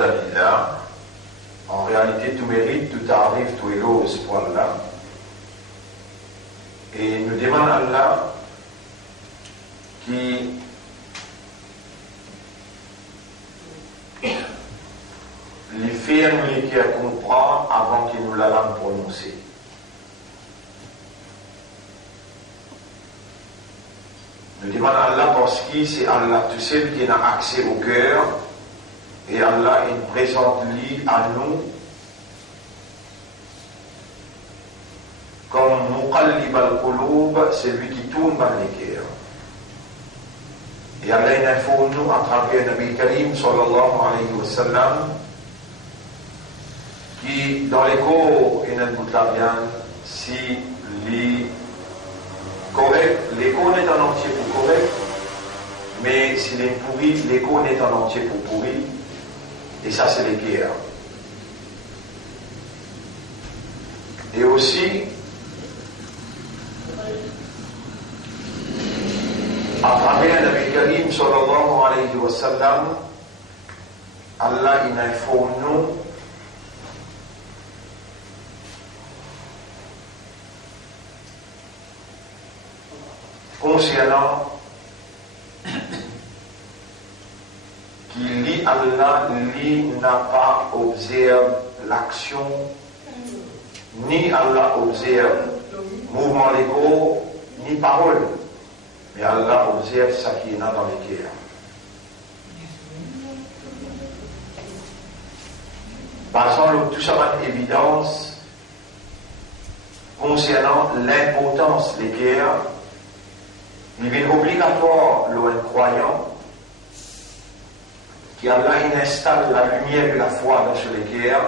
Alhamdulillah. En réalité, tout mérite, tout arrive, tout éloge pour Allah. Et nous demandons à Allah qui les fait nous qui comprend avant qu'il nous l'a prononcé. Nous demandons à Allah parce que c'est Allah tout seul qui a accès au cœur et Allah il présente lui à nous comme Muqallib al-Qulub, c'est lui qui tourne dans les cœurs. Et Allah il informe nous à travers Nabi Karim sallallahu alayhi wa sallam qui dans les corps et dans le viande, si les corrects, les corps est en entier pour correct, mais si les pourris, les corps est en entier pour pourri, et ça c'est les guerres. Et aussi, à travers Nabi Karim sallallahu alayhi wa sallam, Allah il informe nous concernant qu'il lit Allah, lui n'a pas observé l'action, ni Allah observe mouvement légaux, ni parole, mais Allah observe ce qui est là dans les cœurs. Passons tout ça en évidence concernant l'importance des cœurs. Il est obligatoire, le croyant, qu'Allah installe la lumière de la foi dans ce cœur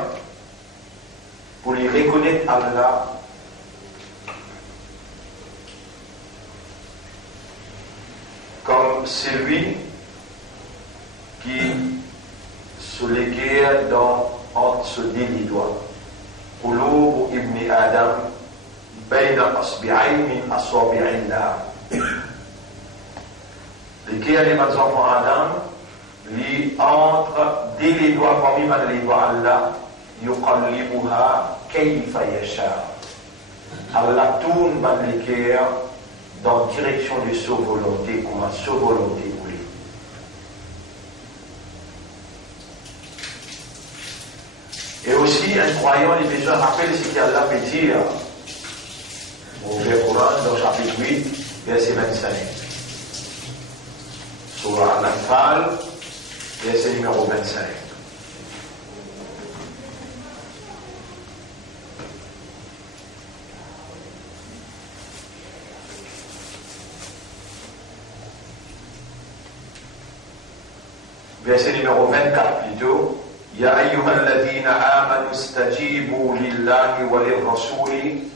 pour lui reconnaître Allah comme celui qui, sous les cœurs, entre ce délit doigt. Qulub ibn Adam, bayna asbi'ayn min asabi'illah. Les cœurs des enfants Adam, lui entre dès les doigts parmi les doigts Allah, yuqallibuha kayfa yasha. Allah tourne dans les cœurs dans la direction de sa volonté, comme sa volonté voulait. Et aussi, un croyant, il a besoin de rappeler ce qu'Allah peut dire au Coran, dans le chapitre 8, verset 25. Surah Al-Anfal, verset numéro 25. Verset numéro 24 plutôt. Ya ayyuhal ladhina amanu stajibu lillahi wa lirrasuli.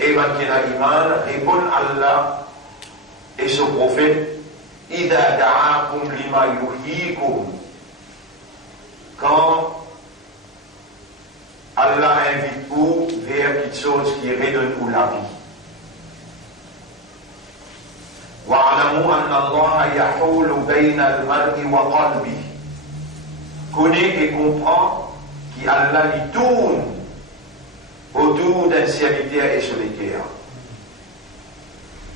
Et man qui a iman, répond Allah et son prophète. Ida da'akum lima yuhyikum. Quand Allah invite vous vers quelque chose qui redonne vous la vie. Wa'alamu anna Allah yahulu bayna al-mar'i wa qalbi. Connais et comprends qu'Allah lui tourne autour d'un serviteur et sur les cœurs.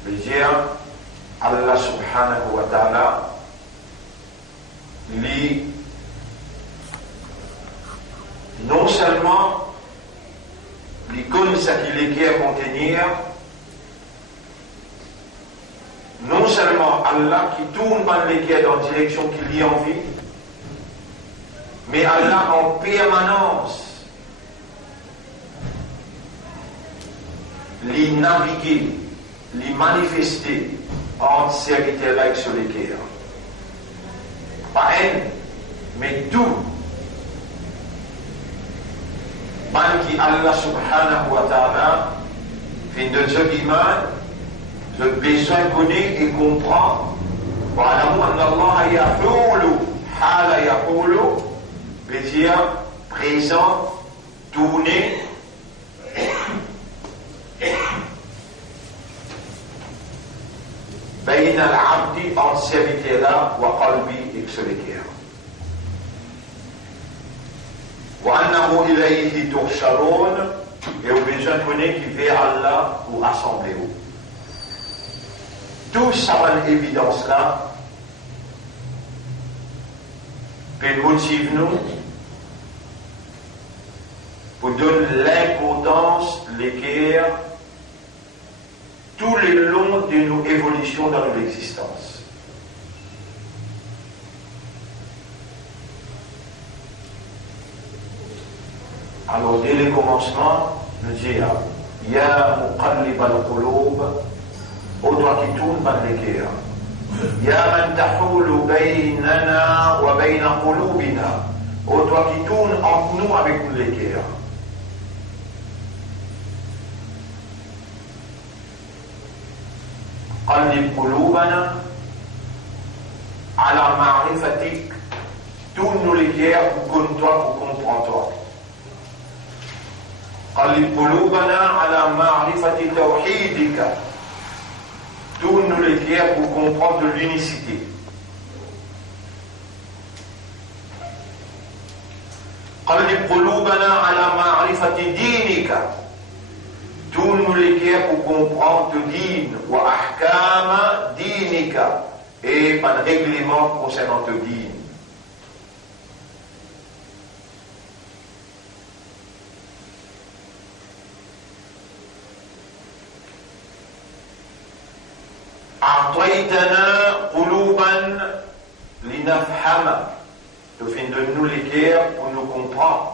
C'est-à-dire, Allah subhanahu wa ta'ala lui non seulement lui connaît ce qu'il est qui à contenir, non seulement Allah qui tourne dans les cœurs dans la direction qu'il lui envie, mais Allah en permanence lui naviguer, lui manifester entre serviteurs-là sur les cœurs. Pas un, mais tout. Man qui Allah subhanahu wa ta'ala fait de ce iman, le besoin connaît et comprend. Wa'alamu anna Allah yahulu, hala yahulu, veut dire présent, tourné, bayna al-abdi, entre serviteur-là, wa qalbi et sur les cœurs. وأنه إليه تحشرون et au besoin connaît qui fait Allah pour rassembler vous. Tout ça va l'évidence là, puis motive nous pour donner l'importance, l'équerre, tout le long de nos évolutions dans notre existence. Alors, dès le commencement, nous disons Ya muqallib al-qulub, ô toi qui tourne par l'équerre. Ya man tahulu baynana wa bayna qulubina, ô toi qui tourne entre nous avec nous l'équerre. قلب قلوبنا على معرفتك tourne-nous l'équerre pour connaître-toi, pour comprendre-toi. قلب قلوبنا على معرفة توحيدك tourne-nous l'équerre pour comprendre l'unicité. قلب قلوبنا على معرفة دينك tourne-nous l'équerre pour comprendre le din wa ahkama dinika et un règlement concernant le din. أعطيتنا قلوبا لنفهم tu fais de nous l'équerre pour nous comprendre.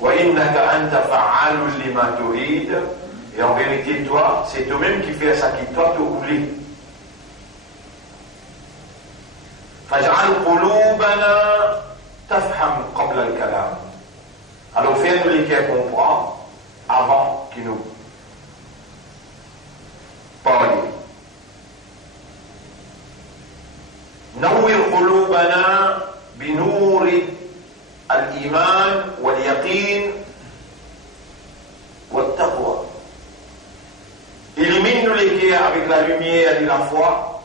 وإنك أنت فعال لما تريد et en vérité toi c'est toi-même qui fais ça qui toi te voulais. فاجعل قلوبنا تفهم قبل الكلام. Alors fais-nous l'équerre comprendre avant qu'il nous parle. نور قلوبنا بنور الإيمان واليقين والتقوى. Illumine-nous l'équerre avec la lumière de la foi,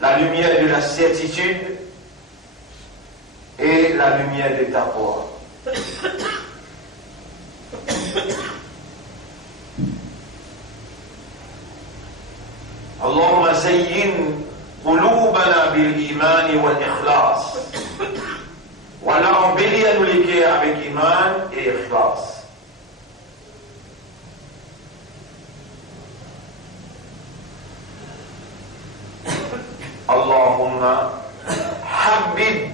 la lumière de la certitude et la lumière de taqwa. اللهم زين قلوبنا بالإيمان والإخلاص. Voilà, embellis à nous l'équerre avec iman et ikhlas. Allahumma habbib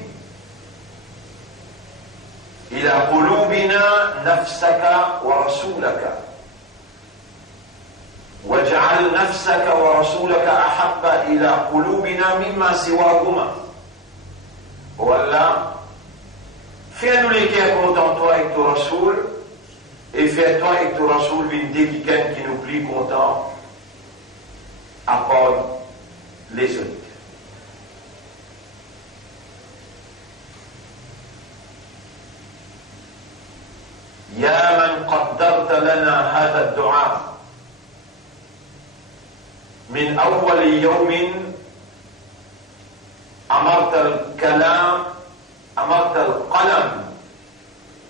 ila qulubina nafsaka wa rasulaka. واجعل نفسك ورسولك أحب إلى قلوبنا مما سواهما. Voilà. Fais-nous l'équerre content toi avec ton Rasoul et fais-toi avec ton Rasoul une dédicace qui nous plie content à part les autres. يا من قدرت لنا هذا الدعاء من أول يوم أمرت الكلام أمرت القلم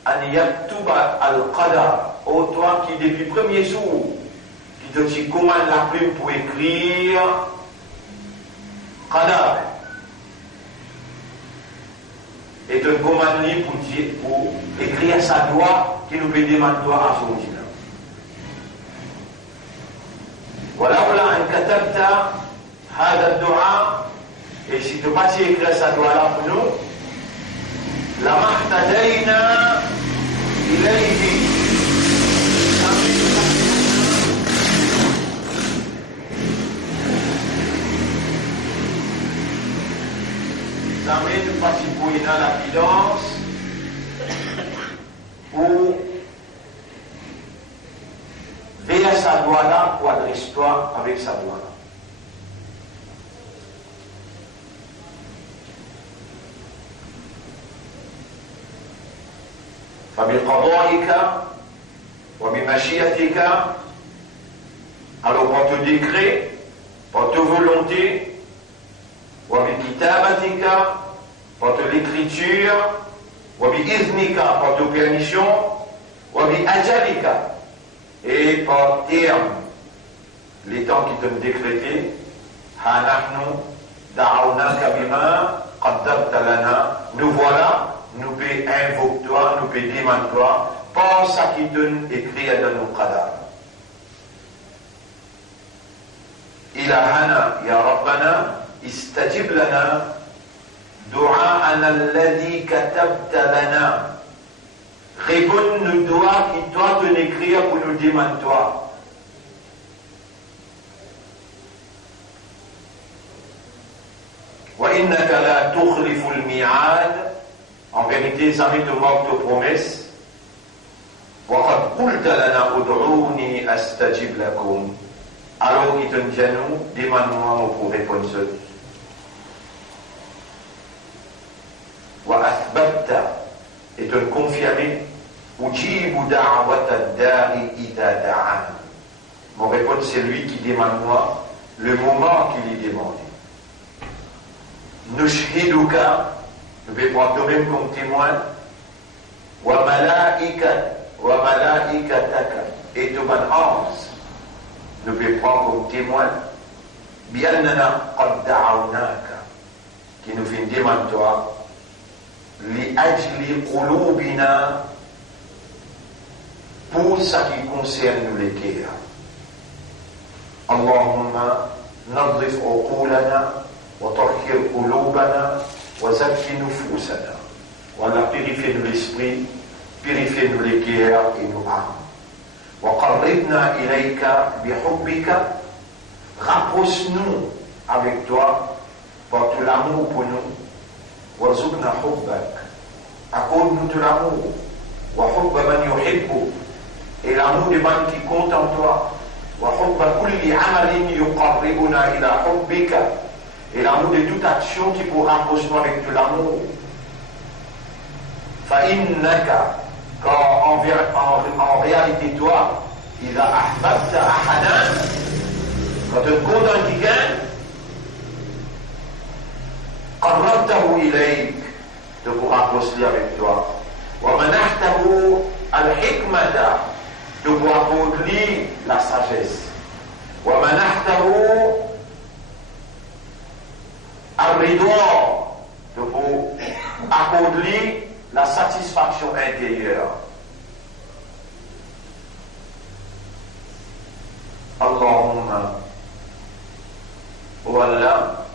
أن يكتب القدر. Ô toi qui depuis le premier jour qui te commande la plume pour écrire qadar et te commande pour écrire sa loi qui nous peut demander toi à son Dieu. ولولا أن كتبت هذا الدعاء et si tu n'as pas écrit sa loi là pour nous لما اهتدينا إليه. Jamais nous participons à la guidance pour veiller sa loi là pour adresse-toi avec sa loi là. فبقضائك wa bi mashiatika, alors par ton décret, par ta volonté, wa bi kitabatika, par ton écriture, wa bi iznika, par ta permission, wa bi ajalika, et par terme, les temps qui t'ont décrété, hanahnu da'awnaka bima qaddarta lana, nous voilà, nous peut invoquer toi, nous peut demander toi, par ça qui t'ont écrit dans nos qadar. إلهنا يا ربنا استجب لنا دعاءنا الذي كتبت لنا. Réponds-nous doigt qui toi te écrire pour nous demander toi. وإنك لا تخلف الميعاد. En vérité, jamais te manque de promesses. وقد قلت لنا ادعوني أستجب لكم. Alors il te dit à nous, demande-moi pour répondre seul. Wa athbatta, et te confirmer, ujibu da'wata ad-da'i idha da'an. Mon réponse c'est lui qui demande moi le moment qu'il est demandé. Nushhiduka, je vais prendre toi-même comme témoin, wa malaikataka, et te ban ange. Nous pouvons prendre comme témoin bi'annana qad da'awnaka, qui nous fait une demande toi li ajli qulubina, pour ce qui concerne nous les cœurs. Allahumma nadhif uqulana wa tahhir qulubana wa zakki nufusana. Voilà, purifie-nous l'esprit, purifie-nous les cœurs et nos âmes. وقربنا إليك بحبك, rapproche-nous avec toi par tout l'amour pour nous. وارزقنا حبك, accorde-nous tout l'amour. وحب من يحبك, et l'amour des gens qui comptent en toi. وحب كل عمل يقربنا إلى حبك, et l'amour de toute action qui pourra rapprocher nous avec tout l'amour. فإنك, car en réalité toi, il a ahbabta ahadan, quand tu comptes un quelqu'un, qarrabtahu ilayk, te pour rapprocher avec toi, wa manahtahu al-hikmata, te pour apporter la sagesse, wa manahtahu al-ridwa, te pour apporter la satisfaction intérieure. Allahumma walla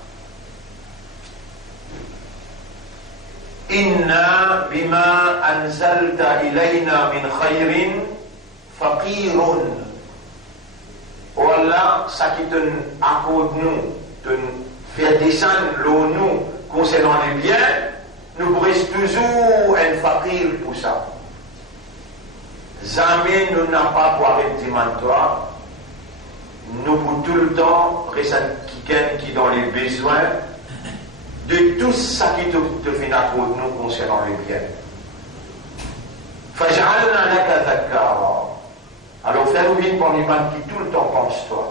inna bima anzalta ilayna min khayrin faqirun. Walla, ça qui te accorde nous, te fait descendre l'eau nous concernant les biens, nous restons toujours un fakir pour ça. Jamais nous n'avons pas pour arrêter toi. Nous pour tout le temps rester quelqu'un qui dans les besoins de tout ça qui te fait accorde nous concernant les biens. Faj'alna laka dhakkara. Alors fais-nous vite pour les gens qui tout le temps pensent toi.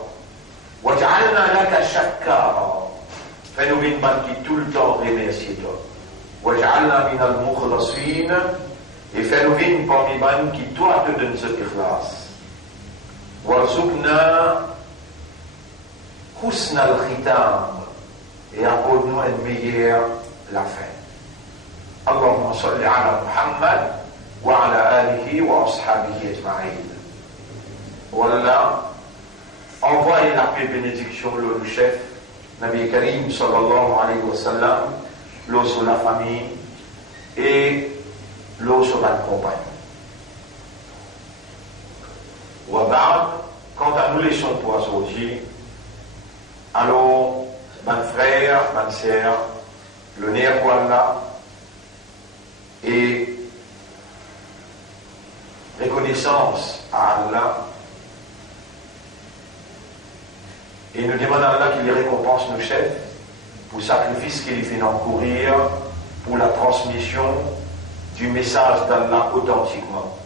Waj'alna laka shakkara. Fais-nous vite pour les gens qui tout le temps remercient toi. وَاجْعَلْنَا مِنَ الْمُخْلَصِينَ, et fais-nous vivre parmi les qui toi te donne ce ikhlas. وَارْزُقْنَا حُسْنَ الْخِتَامِ, et accorde-nous une meilleure la fin. اللهم صل على محمد وعلى آله وأصحابه أجمعين. Voilà, envoyez la paix bénédiction le chef Nabi Karim sallallahu alayhi wa sallam, l'eau sur la famille et l'eau sur la compagne. Wabad, quant à nous les leçons pour aujourd'hui, alors, mon frère, ma sœur, le nerf pour Allah, et reconnaissance à Allah, et nous demandons à Allah qu'il les récompense nos chefs pour le sacrifice qu'il fait encourir pour la transmission du message d'Allah authentiquement.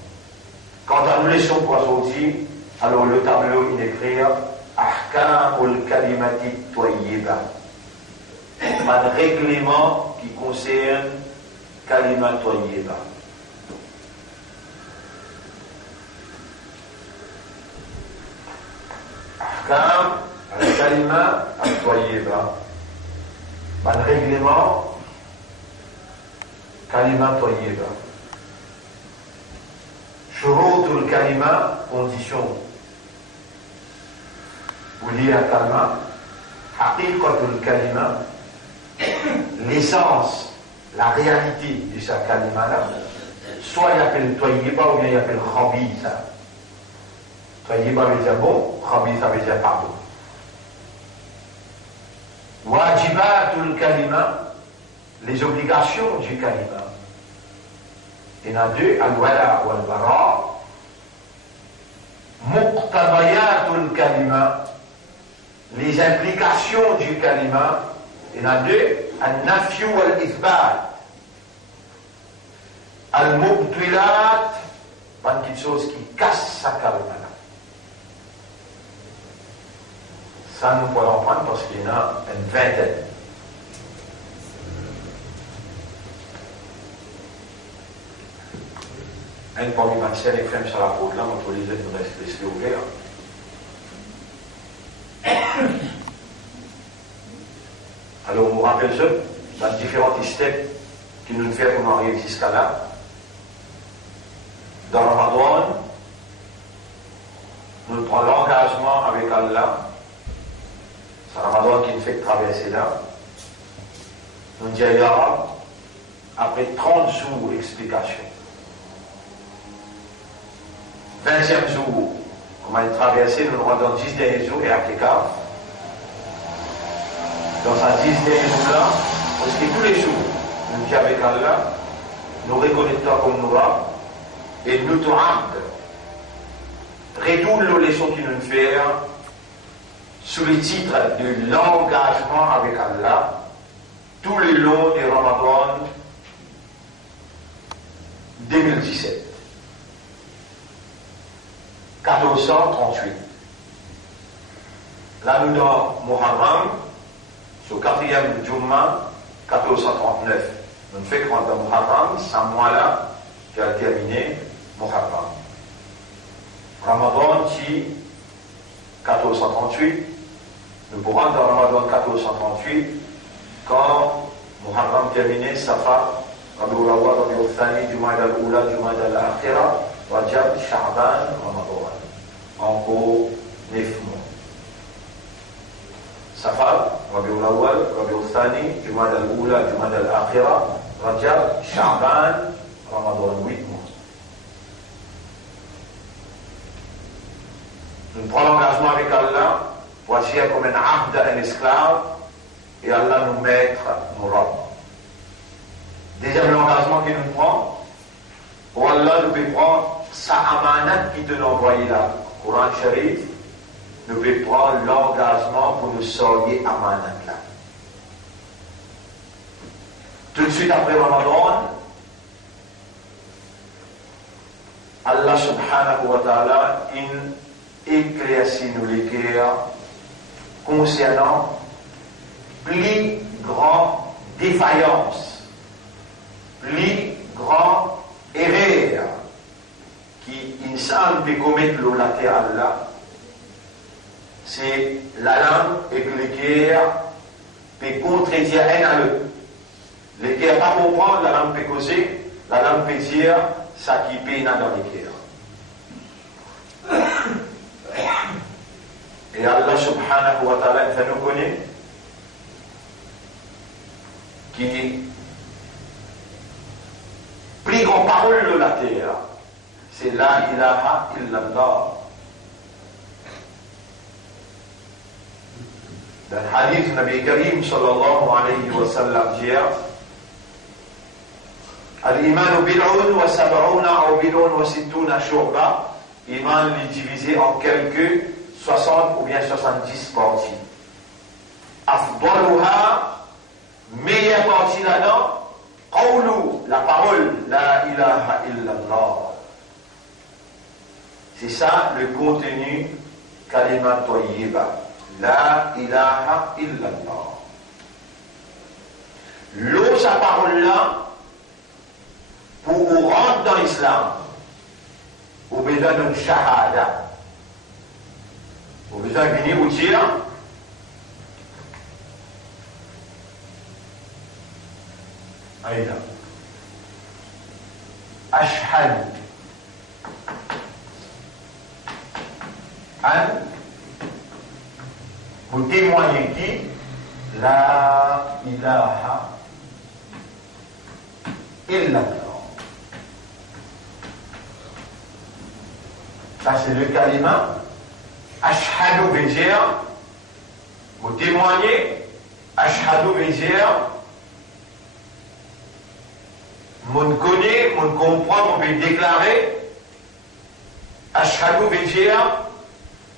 Quant à nous laissons pour aujourd'hui, alors le tableau il écrit Ahkamul Kalimati Tayyiba. Un règlement qui concerne Kalima Tayyiba. Ahkam al-Kalima Tayyiba. Un règlement Kalima Tayyiba. Shurutul Kalima, condition. Vous lisez la Kalima, Haqiqatul Kalima, l'essence, la réalité de sa Kalima là, soit il appelle Tayyiba ou bien il appelle Khabitha. Tayyiba veut dire bon, Khabitha veut dire pardon. Wajibatul Kalima, les obligations du Kalima. Il y en a deux, Al-Wala ou Al-Bara. Muqtadayatul Kalima, les implications du Kalima. Il y en a deux, Al-Nafyu ou Al-Ithbat. Al-Mubtilat, pas une chose qui casse sa Kalima. Ça, nous pouvons en prendre parce qu'il y en a une vingtaine. Un parmi ma sœur et frère sur la route là, on peut les aider de rester ouverts. Alors, on vous rappelle ça, dans différents steps qui nous fait pour nous arriver jusqu'à là. Dans Ramadan, nous prenons l'engagement avec Allah. C'est Ramadan qui nous fait traverser là. Nous disons à Allah, après 30 jours d'explication. 20e jour, on va traverser, nous rendons 10 derniers jours et à Keka. Dans ces 10 derniers jours-là, parce que tous les jours, nous disons avec Allah, nous reconnaissons comme nous va, et nous te rendons, rédoule les leçons qu'il nous fait sous le titre de l'engagement avec Allah, tout le long du Ramadan 2017. 1438. Là, nous dans Muharram, sur le 4e Jumma, 1439. Nous fait que dans Muharram, c'est un mois-là qui a terminé Muharram. Ramadan, qui 1438. Nous pourrons dans Ramadan 1438, quand Muharram terminé, Safar, Rabiul Awwal, Rabiul Thani, Jumada al-Ula, Jumada al-Akhira, Rajab, Sha'ban, Ramadan. Encore 9 mois. Safar, Rabiul Awwal, Rabiul Thani, Jumada al-Ula, Jumada al-Akhira, Rajab, Sha'ban, Ramadan, 8 mois. Nous prenons l'engagement avec Allah pour agir comme un abd, un esclave, et Allah nous mettre nos robes. Deuxième engagement qu'il nous prend, pour Allah nous peut prendre sa amanat qui te l'a envoyé là. Coran Sharif, nous peut prendre l'engagement pour nous sortir amanat là. Tout de suite après Ramadan, Allah subhanahu wa ta'ala éclaircit nous les cœurs concernant plus grande défaillance, plus grande erreur qui insan peut commettre le latéral là, c'est la langue et que le cœur peut contredire un à l'autre. Le cœur pas comprendre, la langue peut causer, la langue peut dire ça qui peut dans le cœur. Et Allah subhanahu wa ta'ala fait nous connaître qui plus grande parole de la terre, c'est la ilaha illallah. Dans le hadith Nabi Karim sallallahu alayhi wa sallam dit Al-Iman bid'un wa sab'una ou bid'un wa sittuna shu'ba. Iman est divisé en quelques 60 ou bien 70 parties. Afdaluha, meilleure partie là-dedans, qawlu, la parole, la ilaha illallah. C'est ça le contenu kalima tayyiba. La ilaha illallah. L'eau, sa parole-là, pour qu'on rentre dans l'islam, au besoin d'une shahada. Au besoin de venir vous dire Aïda. Ashhadu an, vous témoignez qui? La ilaha illallah. Ça c'est le kalima. Ashhadu veut dire, vous témoignez. Ashhadu veut dire, mon connaît, mon comprend, on peut déclarer. Ashhadu veut dire,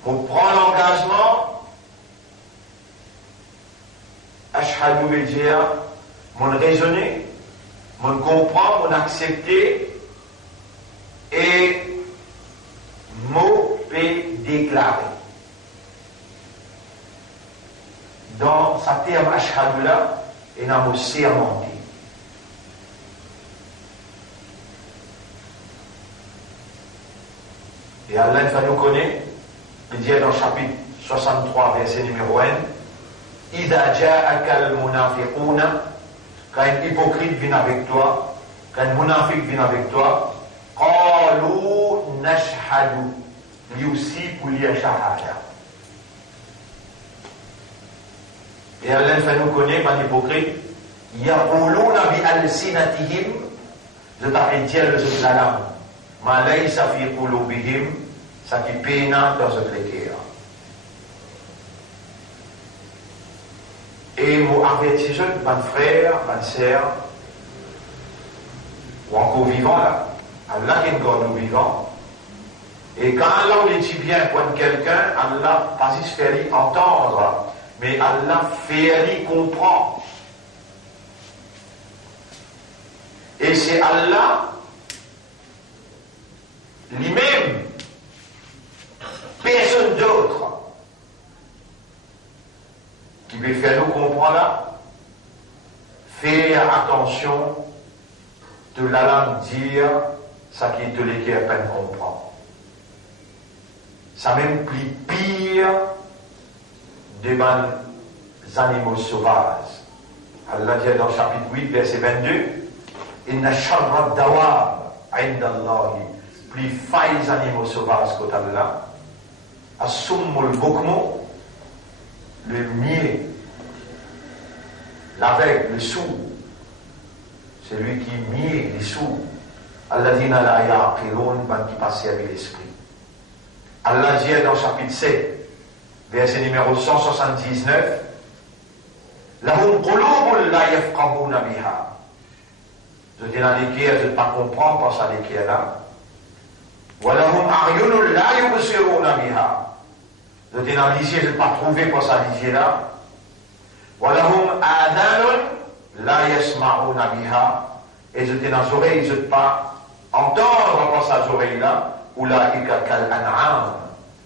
on prend l'engagement. Ashhadu veut dire, mon raisonner, mon comprend, mon accepter. Et mot peut déclarer. Dans sa terme ashhadu là, il y a un mot sermenté. Et Allah nous connaît, il dit dans le chapitre 63, verset numéro 1, Ida ja'aka al-munafiquna, quand un hypocrite vient avec toi, quand un munafiq vient avec toi, qalu nashhadu, lui aussi pour lire shahada. Et Allah nous connaît, quand hypocrite, yaquluna bi al-sinatihim, je t'appelle dire le jeu de la langue. Ma laysa fi qulubihim, ça qui peine dans ce cœur. Et mon avertissement, mon frère, ma soeur, ou encore vivant là, Allah qui nous nous vivants. Et quand Allah dit bien pour quelqu'un, Allah pas juste fait lui entendre, mais Allah fait lui comprendre. Et c'est Allah lui-même, personne d'autre, qui veut faire nous comprendre là, faire attention de la langue dire ça qui est de l'équerre à peine comprendre. Ça même plus pire devant les animaux sauvages. Allah dit dans le chapitre 8, verset 22, Inna sharra dawab inda Allahi, plus failles les animaux sauvages qu'au Allah, As-summul bukmu, le muet, l'aveugle, le sourd, celui qui muet, les sourds, Alladina la yaqilun, qui passe avec l'esprit. Allah dit dans le chapitre 7, verset numéro 179, Lahum qulubun la yafqahuna biha. Je dis dans l'équerre, je ne pas comprendre par ça l'équerre là. Walahum a'yunun la yubsiruna biha. Je dis dans l'isier, je ne pas trouver par ça l'isier là. Walahum adanun la yasma'una biha. Et je dis dans les oreilles, je ne pas entendre par ça les oreilles là. Ulaika kal an'am.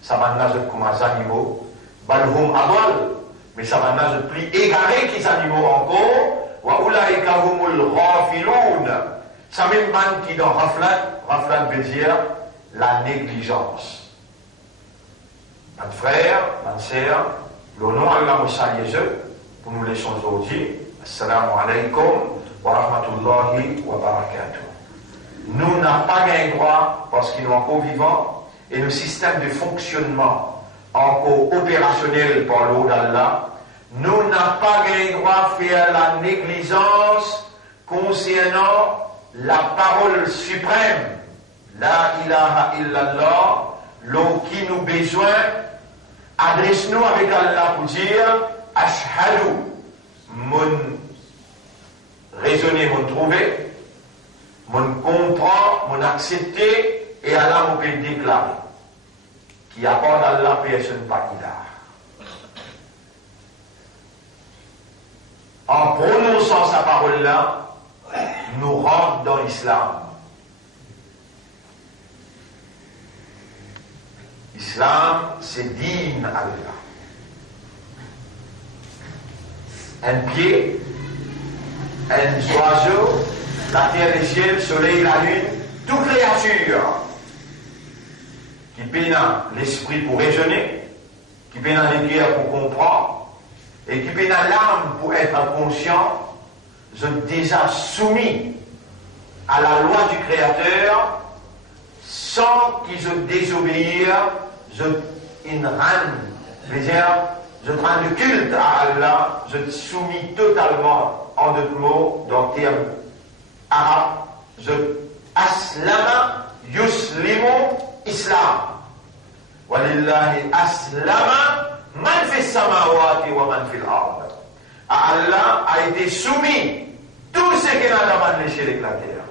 Ça va nager comme les animaux. Balhum adwal. Mais ça va nager plus égaré que les animaux encore. Wa ulaika humul ghafilun. Ça même man qui dans Raflat veut dire la négligence. Mon frère, ma sœur, le nom Allah vous salue pour nous laisser aujourd'hui. Assalamu alaikum wa rahmatullahi wa barakatuh. Nous n'avons pas un droit, parce qu'ils sont encore vivants, et le système de fonctionnement encore opérationnel par l'eau d'Allah, nous n'avons pas un droit de faire la négligence concernant la parole suprême, la ilaha illallah, l'eau qui nous besoin, adresse-nous avec Allah pour dire, ashhadu, mon raisonner, mon trouver, mon comprend, mon accepter, et Allah me peut déclarer, qui apporte Allah personne pas qu'il a. En prononçant sa parole-là, nous rentrons dans l'islam. Islam, c'est din Allah. Un pied, un oiseau, la terre et le ciel, le soleil, la lune, toute créature qui peine l'esprit pour raisonner, qui peine les cœurs pour comprendre, et qui peine l'âme pour être conscient, je déjà soumis à la loi du Créateur, sans qu'ils se désobéir, je rends le culte à Allah, je soumis totalement, en d'autres mots, dans le terme arabe, je aslama yuslimu islam. Walillahi aslama man fi samawati wa man fi al-ard. Allah a été soumis tout ce qu'il a dans les cieux et la terre.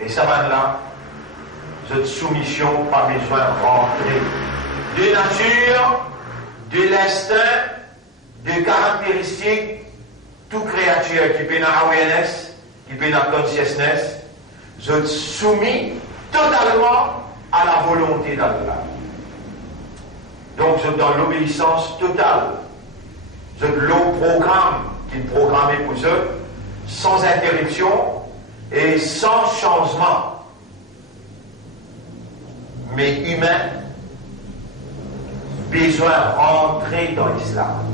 Et ça va là, cette soumission, pas besoin de rentrer de nature, de l'instinct, de caractéristiques, toute créature qui peut avoir awareness, qui peut avoir consciousness, je soumis totalement à la volonté d'Allah. Donc je donne l'obéissance totale. Je le programme qu'il programmait pour eux, sans interruption et sans changement. Mais humain, besoin d'entrer dans l'islam.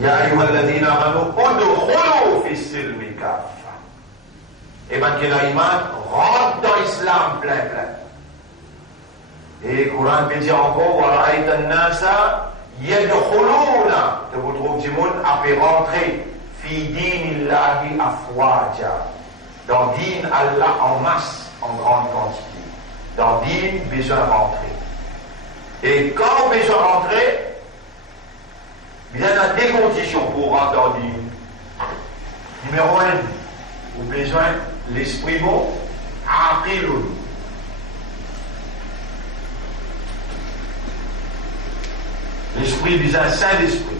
Ya ayyuhalladhina amanu udkhulu fi silmi kaffa. Et maintenant, l'imam rentre dans l'islam plein. Et le Coran peut dire encore wa ra'ayta an-nasa yadkhuluna. Tu vous trouves du monde a fait rentrer fi dinillahi afwaja. Dans din Allah en masse, en grande quantité. Dans din, besoin de rentrer. Et quand on a besoin de rentrer, il y a des conditions pour rentrer dans din. Numéro 1, vous avez besoin de l'esprit bon, aqilun. L'esprit besoin de Saint-Esprit.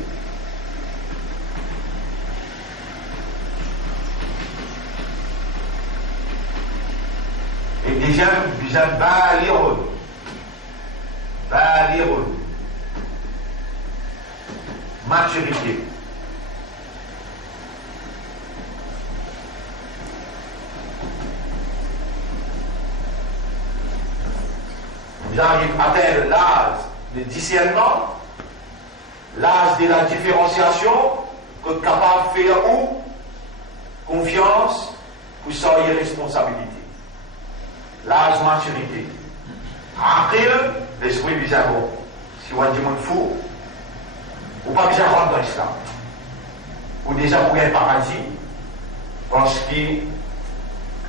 Et déjà, besoin de balirun. Maturité. Vous arrivez à atteindre l'âge de discernement, l'âge de la différenciation, que capable de faire où confiance pour sans irresponsabilité. L'âge maturité. Aqil, l'esprit bizarre. Si on dit mon fou, ou pas besoin de rentrer dans l'islam. Ou déjà pour gagner paradis, parce qu'il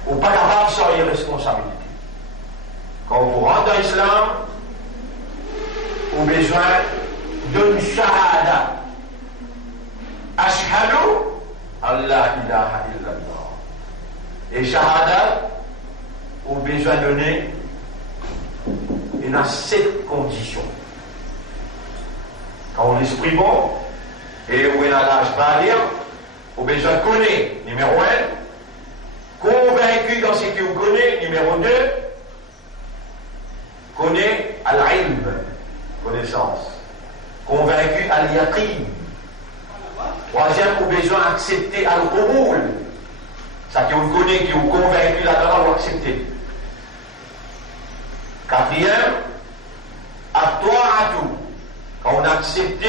ou pas capable de sans irresponsabilité. Quand vous rentrez dans l'islam, vous avez besoin d'une shahada. Ashhadu Allah ilaha illallah. Et shahada, vous avez besoin de donner une à 7 conditions. Quand on l'esprit bon, et où il a l'âge balir, vous avez besoin de connaître, numéro 1, convaincu dans ce que vous connaissez, numéro 2, connaît al-ilm, connaissance. Convaincu al-yaqin. Troisième, vous avez besoin d'accepter al-qubul. Ça qui vous connaît, qui vous convaincu là-dedans, vous acceptez. Quatrième, at-ta'atu. Quand on a accepté,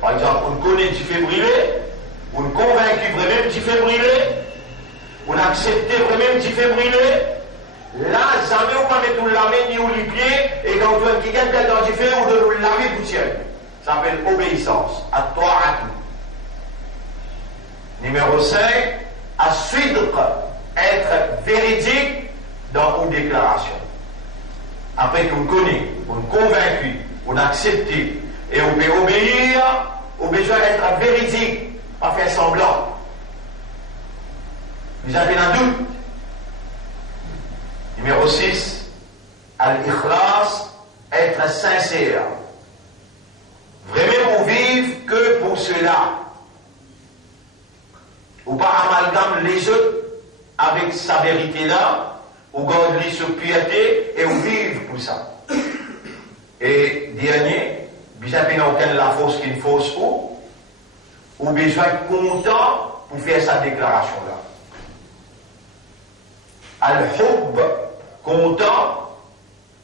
par exemple, on connaît du fébrilé, on convaincu vraiment du fébrilé, on a accepté vraiment du fébrilé, là, jamais on ne peut mettre la main ni ou les pieds, et quand on doit quelqu'un dans du feu, on doit le laver pour tirer. Ça s'appelle obéissance, at-ta'atu. Numéro 5, as-sidq, être véridique dans une déclaration. Après qu'on connaît, on convaincu, on a accepté, et on peut obéir, on a besoin d'être véridique, pas faire semblant. Vous avez un doute. Numéro 6, al-ikhlas, être sincère. Vraiment, on vive que pour cela. Ou pas amalgame les autres avec sa vérité là, ou garde les sur piété et on vive pour ça. Et dernier, besoin de aucune la force qui ne force ou besoin de content pour faire sa déclaration là. Al-Hub, content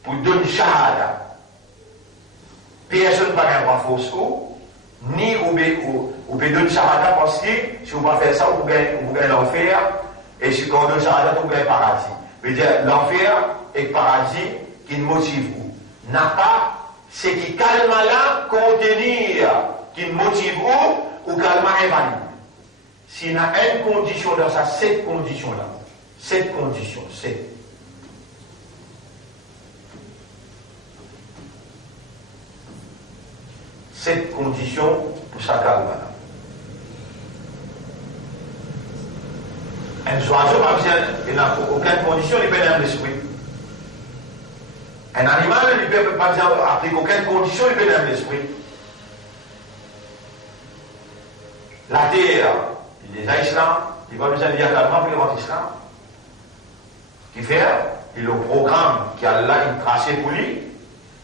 pour donner shahada. Personne n'a pas droit force ni ou donner shahada parce que si vous ne pas faire ça, vous gagnez l'enfer et si vous donne shahada, vous gagnez le paradis. C'est-à-dire l'enfer et le paradis qui nous motive vous. N'a pas ce qui calme là contenir qui nous motive ou calme invalide. S'il y a une condition dans ça, cette condition-là, cette condition, c'est cette condition pour ça calme là. Un oiseau, il n'a aucune condition, il peut être l'esprit. Un animal, il ne peut pas dire, après aucune condition, il peut être l'esprit. La terre, il est déjà islam, il va besoin de dire calmement pour le rendre islam. Qui fait, il a le programme qui a là, il tracé pour lui,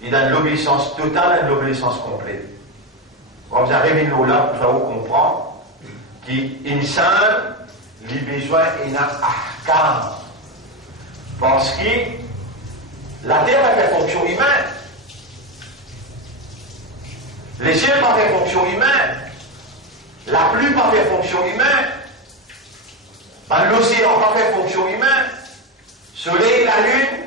il a l'obéissance totale et l'obéissance complète. Vous avez nous là pour faire comprendre qu'insan, les besoins et ahkam. Parce que la terre a fait fonction humaine. Les ciels pas fait fonction humaine. La pluie pas fait fonction humaine. L'océan pas fait fonction humaine. Soleil, la lune.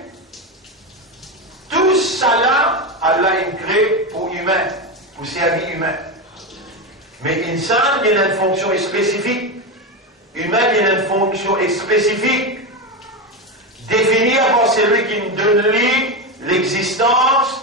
Tout ça là, Allah a créé pour humain, pour servir humain. Mais insan, il y a une fonction spécifique. Humain, il y a une fonction spécifique. Définie par celui qui nous donne l'existence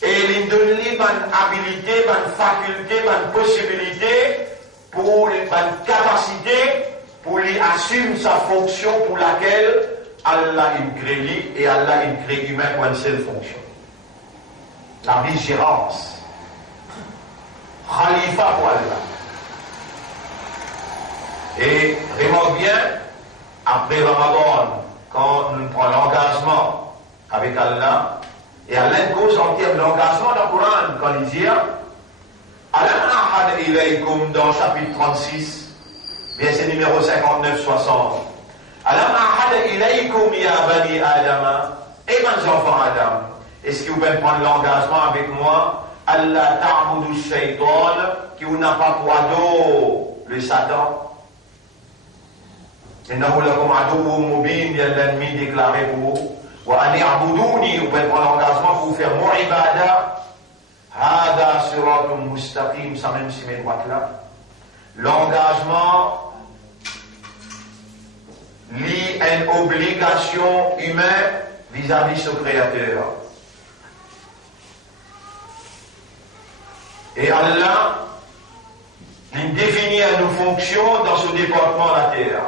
et il nous donne une habilité, une faculté, une possibilité, pour une capacité, pour lui assumer sa fonction pour laquelle Allah a créé et Allah a créé humain pour une seule fonction. La vigilance. Khalifa pour Allah. Et remarque bien, après Ramadan, quand nous prenons l'engagement avec Allah, et Allah cause en termes d'engagement dans le Coran, quand il dit Alam ahad ilaykum dans chapitre 36, verset numéro 59-60. Alam ahad ilaykum ya bani Adam, et mes enfants Adam, est-ce que vous pouvez prendre l'engagement avec moi Allah ta'budu shaytan, qui vous n'a pas pour ado le Satan. Innahu lakum aduwwun mubin, il y a l'ennemi déclaré pour vous. Wa ani abuduni, vous pouvez prendre l'engagement pour vous faire mon ibadah. Hada siratun mustaqim, ça même si mes droites là. L'engagement lie une obligation humaine vis-à-vis de ce Créateur. Et Allah, il définit nos fonctions dans ce département de la terre.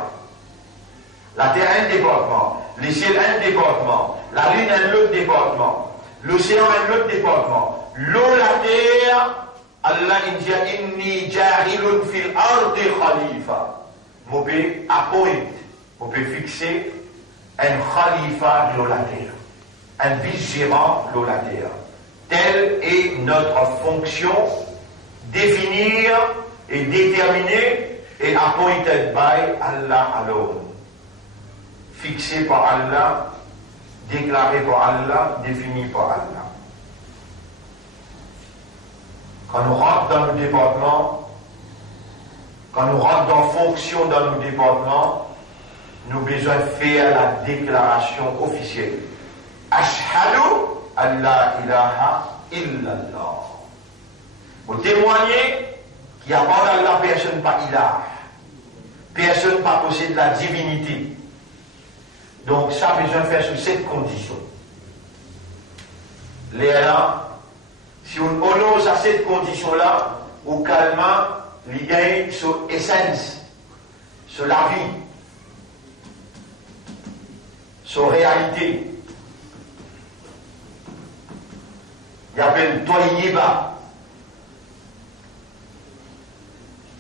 La terre a un département, les ciels a un département, la lune a un autre département, l'océan a un autre département, l'eau, la terre, Allah il dit inni ja'ilun fil ardi khalifa. On peut appointer, on peut fixer un khalifa de la terre, un vice-gérant de la terre. Telle est notre fonction, définir et déterminer et appointed by Allah alone. Fixé par Allah, déclaré par Allah, défini par Allah. Quand nous rentrons dans le département, quand nous rentrons dans fonction dans le département, nous avons besoin de faire la déclaration officielle. Ashhadu an la ilaha illallah. Vous témoignez qu'il n'y a pas d'Allah, personne pas ilah. Personne pas possède la divinité. Donc ça a besoin de faire sous cette condition. Là, si on honore à cette condition-là, au calme, il gagne sur essence, sur la vie, sur réalité. Il appelle Toyiba.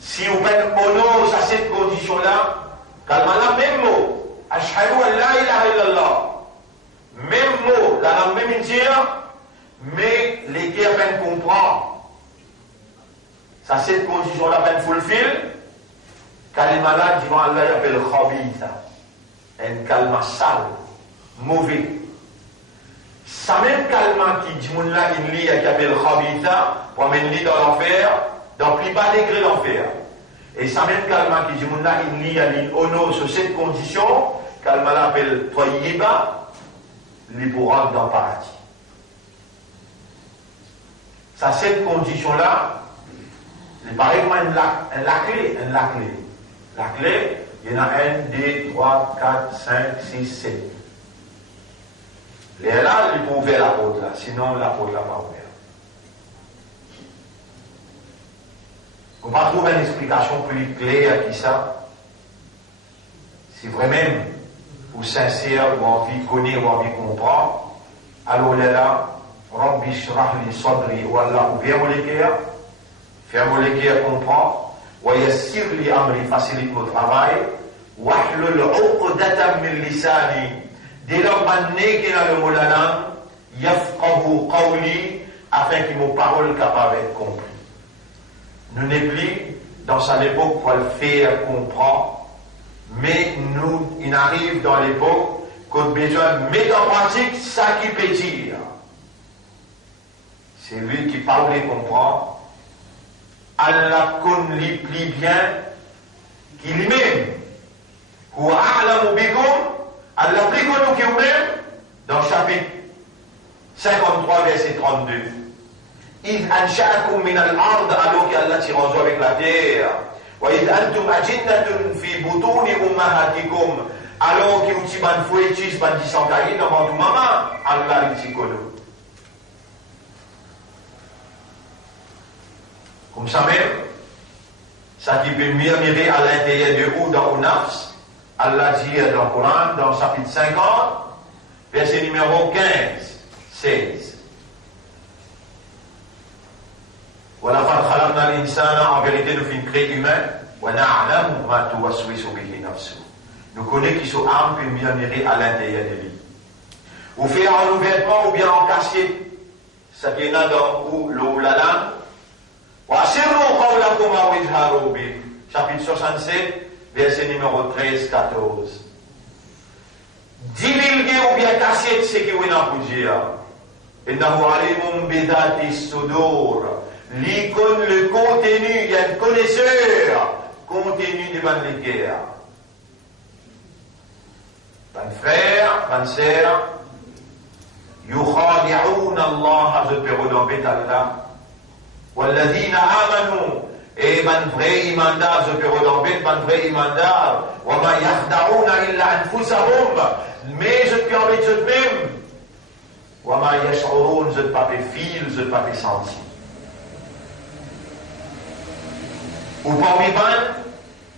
Si vous faites honneur à cette condition-là, calme-la, même mot. Ashhadu an la ilaha illallah. Même mot, la même dire, mais peine comprend. Ça, cette condition-là, peine fulfill. Kalima là, dit Allah, il appelle Khabitha. Un kalma sale, mauvais. Ça même kalma qui dit mon là, il lit, qui appelle Khabitha, pour amener dans l'enfer, dans le plus bas degré l'enfer. Et ça même kalma qui dit mon là, il lit, il honore sur cette condition, kalma là appelle Tayyiba, il pourra dans le paradis. Ça, cette condition-là, il paraît comme la clé. La clé, il y en a 1, 2, 3, 4, 5, 6, 7. Et là, il peut ouvrir la porte là, sinon la porte là pas ouverte. On va trouver une explication plus claire qui ça. Si vraiment vous sincère, ou envie de connaître, ou envie de comprendre, alors là, Rabbi shrah li sadri, ou Allah ouvert mon cœur, faire mon cœur comprendre. ويسر لي أمري facilite mon travail واحلل عقدة من لساني dès lors mané qu'il a le mot la langue يفقه قولي afin que mon parole capable d'être compris. Nous n'est plus dans cette époque pour le faire comprendre, mais nous, il arrive dans l'époque qu'on a besoin de mettre en pratique ça qui peut dire. C'est lui qui parle et comprend. Allah connaît les plus bien qu'il lui-même. Ou a'lamu bikum, Allah plus connu que vous-même, dans le chapitre 53, verset 32. إذ أنشأكم من الأرض alors qu'Allah tire en avec la terre. وإذ أنتم أجنة في بطون أمهاتكم alors que vous t'y ban fouettis, ban dissancaillés dans votre maman, Allah le connu. Comme ça même, ça qui peut murmurer à l'intérieur de vous dans le nafs, Allah dit dans le Coran, dans le chapitre 50, verset numéro 15, 16. Voilà, en vérité, nous faisons créer humain, nous connaissons qui sont armes pour murmurer à l'intérieur de lui. Ou faire en ouvertement ou bien en cassier, ça qui est là dans l'eau la langue. Chapitre 67, verset numéro 13-14. Divulguer ou bien casser ce qui est dans le dire. Et dans le contenu, il y a un connaisseur, contenu devant les guerres. Ban frère, ban sœur, yukhadi'un Allah, je peux redomber Allah. والذين آمنوا et man vrai imandar je peux redomber man vrai imandar وما يخدعون إلا أنفسهم mais je peux en mettre eux-mêmes وما يشعرون je ne pas fil je ne pas sentir ou parmi man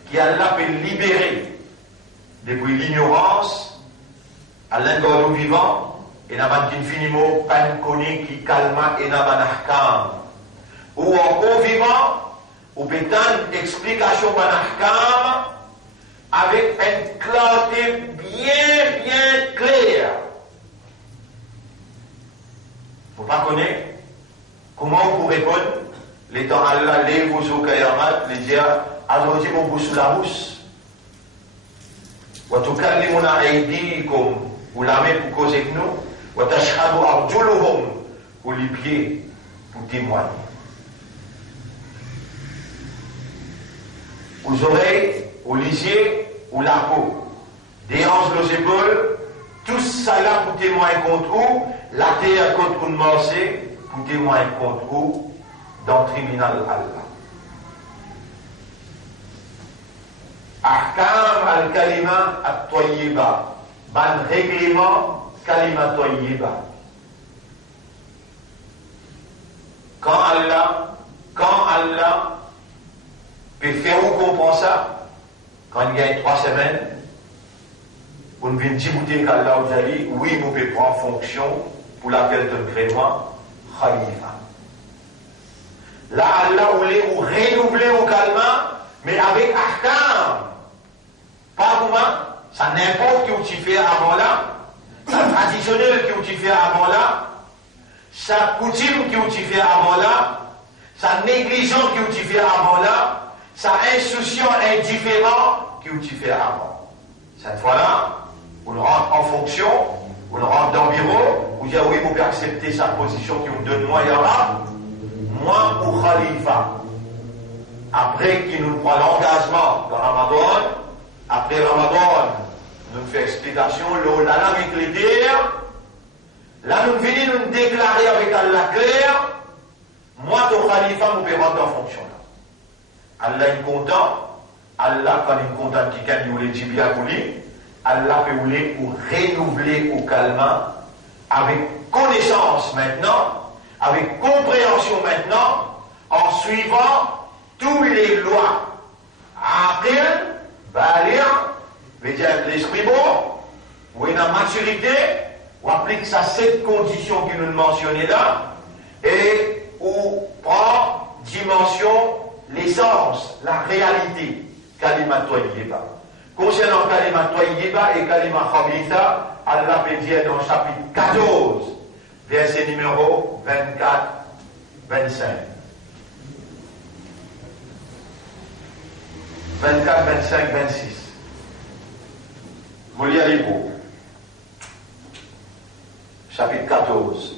qui Allah peut libérer depuis l'ignorance à l'endroit vivant et n'a pas d'infiniment pas connu qui calma et n'a pas d'ahkam ou encore vivant, ou peut-être une explication banahkam avec une clarté bien claire. Il ne faut pas connaître comment on peut répondre. Les temps Allah lève au Kayamat, les dire aujourd'hui mon bout sous la mousse. Wa tukallimuna aydikum, ou la main pour causer avec nous, wa tashhadu arjuluhum, ou les pieds pour témoigner. Aux oreilles, aux lisiers, ou la peau. Des hanches, aux épaules, tout ça là pour témoigner contre vous, la terre contre une morcée, pour témoigner contre vous, dans le tribunal Allah. Ahkam al-kalima at-tayyiba, ban règlement kalima tayyiba. Quand Allah peut faire où comprend ça, quand il y a 3 semaines, on vient d'imiter qu'Allah vous a dit, oui, vous pouvez prendre fonction pour laquelle tu crées moi, Khalifa. Là, Allah voulait vous renouveler au calme, mais avec ahkam. Pas comment, ça n'importe qui tu fais avant là, ça traditionnel qui tu fais avant là, sa coutume qui tu fait avant là, sa négligence qui tu fait avant là, sa insouciance indifférent qui tu fait avant. Cette fois-là, on le rentre en fonction, on le rentre dans le bureau, on dit oui, vous pouvez accepter sa position qui me donne moi, Yara, moi ou Khalifa. Après qu'il nous prend l'engagement dans Ramadan, après Ramadan, nous fait explication, là, avec les dires, là, nous venons nous déclarer avec Allah clair, moi, ton Khalifa, nous pouvons rentrer en fonction. Allah est content, Allah, quand il est content, qui nous les dit bien pour lui, Allah peut vouloir pour renouveler au calme, avec connaissance maintenant, avec compréhension maintenant, en suivant toutes les lois. Aqil, Balir, l'esprit bon, ou une maturité, on applique ça 7 conditions que nous mentionnons là, et on prend dimension, l'essence, la réalité, Kalima Toyiba. Concernant Kalima Toyiba et Kalima Khabitha, Allah peut dire dans le chapitre 14, verset numéro 24-25. 24, 25, 26. Vous lirez vous. Chapitre 14.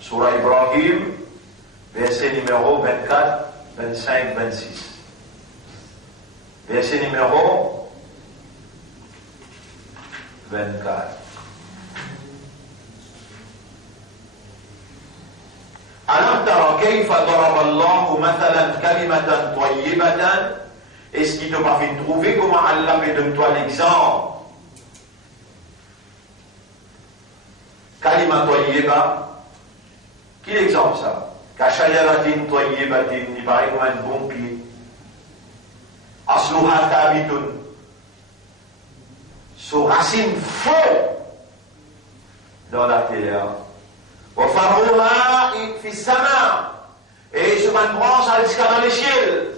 Surah Ibrahim, verset numéro 24, 25, 26. Verset numéro 24. ألم تر كيف ضرب الله مثلا كلمة طيبة. Est-ce qu'il t'a pas fait trouver comment Allah fait de toi l'exemple? Kalima tayyiba. Qui l'exemple ça? Kashayaratin tayyibatin, il paraît comme un bon pied. Asluha tabitun. Son racine fond dans la terre. Wa faruha fi sama. Et sur une branche jusqu'à dans les ciels.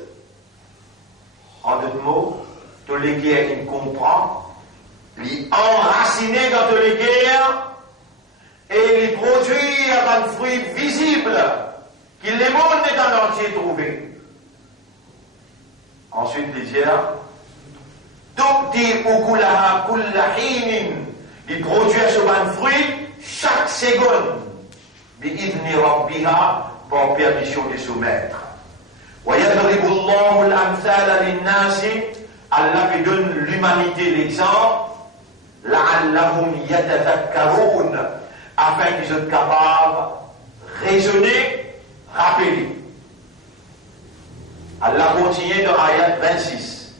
En d'autres mots, tous les guerres qu'il comprend, il enraciné dans toutes les guerres et il produit un fruit visible qu'il les mondes dans entier trouvé. Ensuite, les guerres, il produit un fruit chaque seconde. Par permission de soumettre. وَيَضْرِبُ اللَّهُ الْأَمْثَالَ لِلنَّاسِ. Allah qui donne l'humanité l'exemple, لَعَلَّهُمْ يَتَذَكَّرُونَ, afin qu'ils soient capables de raisonner, rappeler. Allah continue dans ayat 26.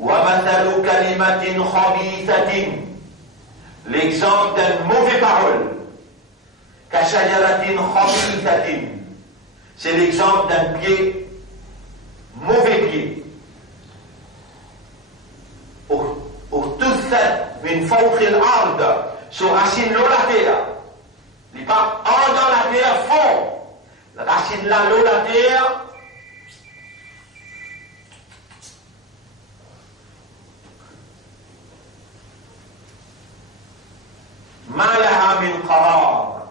وَمَثَلُ كَلِمَةٍ خَبِيثَةٍ. L'exemple d'une mauvaise parole. كَشَجَرَةٍ خَبِيثَةٍ. C'est l'exemple d'un pied, mauvais pied. Min fawqi al-ard, sur racine l'eau la terre. Il n'est pas en dans la terre fond. La racine là, l'eau la terre. Malaha min qarar.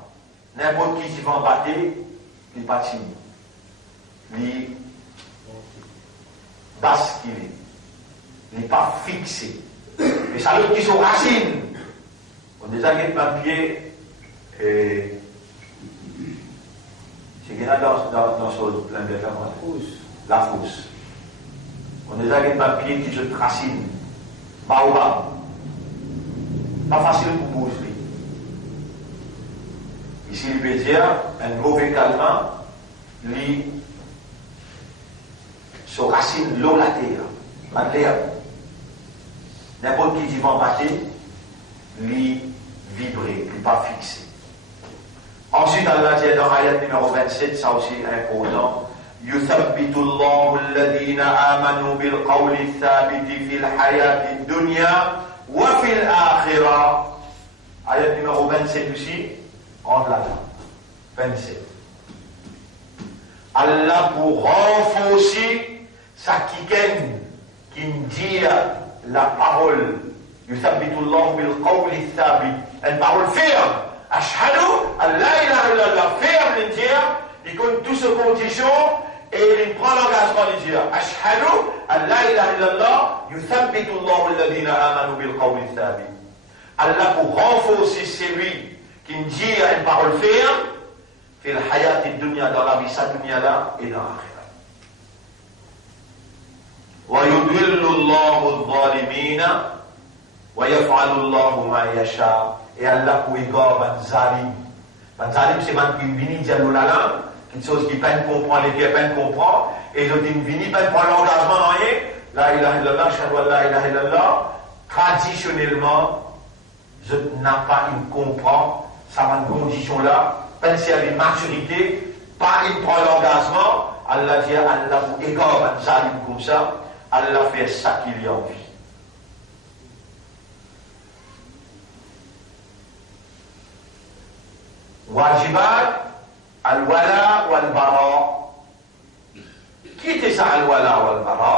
N'importe qui s'y va en battre, il n'est pas timide. Il basculé. Il n'est pas fixé. Mais ça l'autre qui sont racines. On a déjà un papier et c'est qu'il y a dans ce plein de la fausse. On a déjà un papier qui se racine. Baobab. Pas facile pour bouger. Ici, il veut dire un mauvais calmant, lui, se racine l'eau la terre, n'importe qui va en battre, lui vibrer, lui pas fixé. Ensuite, Allah dit dans l'ayat numéro 27, ça aussi important, يثبت الله الذين آمنوا بالقول الثابت في الحياة الدنيا وفي الآخرة. Ayat numéro 27 aussi, entre la 27. Allah pour renforcer sa qui dit la parole يثبت الله بالقول الثابت. Une parole ferme. Ashhadu an la ilaha illallah. Ferme de dire. Il compte toutes ces conditions et il prend l'engagement de dire Ashhadu an la ilaha illallah. Yuthabbitu Allahu alladhina amanu bil qawli thabit. Allah pour renforcer celui qui dit une parole ferme. Fil hayat dunya, dans la vie sa dunya là et dans l'akhirah. Wa yudillu Allahu adh-dhalimina wa yaf'alu Allahu ma yasha. Et Allah pour égard ban zalim. Ban zalim c'est man qui vini dire l'olala, quelque chose qui peine comprendre, les qui peine comprendre, et je dis vini peine prendre l'engagement dans rien. La ilaha illallah, shahadu an la ilaha illallah. Traditionnellement, je n'ai pas une comprend, ça va une condition là. Même s'il y a une maturité, pas il prend l'engagement, Allah dit Allah pour égard un zalim comme ça, Allah fait ça qu'il y a envie. Wajibat, al-wala wal-bara. Qui était ça al-wala wal-bara?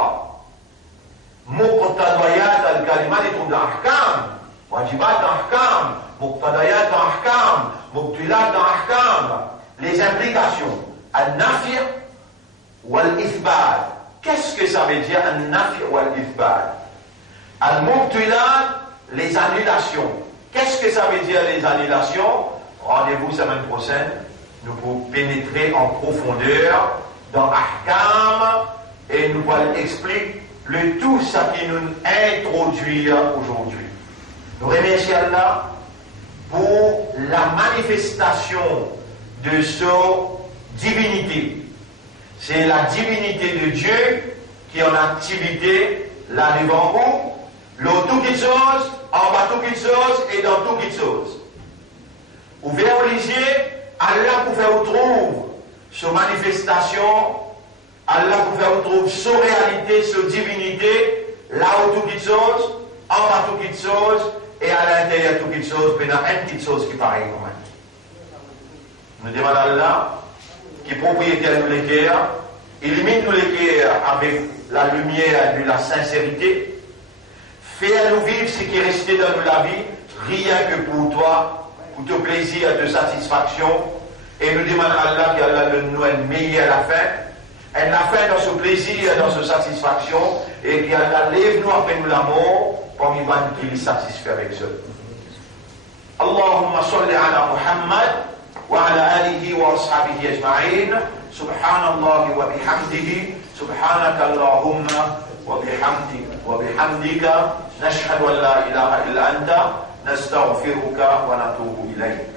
Muqtadayat al-kalima, les troubles d'ahkam. Wajibat d'ahkam. Muqtadayat d'ahkam. Mubtilat d'ahkam. Les implications. Al-nafi' wal-ithbat. Qu'est-ce que ça veut dire al-nafi' wal-ithbat? Al-mubtilat, les annulations. Qu'est-ce que ça veut dire les annulations? Rendez-vous semaine prochaine. Nous pouvons pénétrer en profondeur dans Ahkam et nous allons expliquer le tout ça qui nous introduit aujourd'hui. Nous remercions Allah pour la manifestation de sa divinité. C'est la divinité de Dieu qui est en activité là devant vous, l'eau toutes les choses, en bas toutes les choses et dans toutes les choses. Ouvert les yeux, Allah pour faire trouve sa manifestation, Allah pour faire trouve sa réalité, sa divinité, là où toutes les choses, en bas toutes les choses et à l'intérieur toutes les choses, mais dans une petite chose qui paraît comme elle. Nous demandons à Allah, qui est propriétaire de nous les cœurs, illumine nous les cœurs avec la lumière de la sincérité, fais nous vivre ce qui est resté dans nous la vie, rien que pour toi, pour ton plaisir et de satisfaction, et nous demandons à Allah qu'Allah donne nous un meilleur à la fin, un la fin dans ce plaisir et dans ce satisfaction, et qu'Allah lève nous après nous la mort, pour nous qui est satisfait avec ça. Allahumma salli ala Muhammad wa ala alihi wa ashabihi ajma'in, subhanallah wa bihamdihi, subhanaka Allahumma wa bihamdika, nashhadu an la ilaha illa anta, نستغفرك ونتوب إليك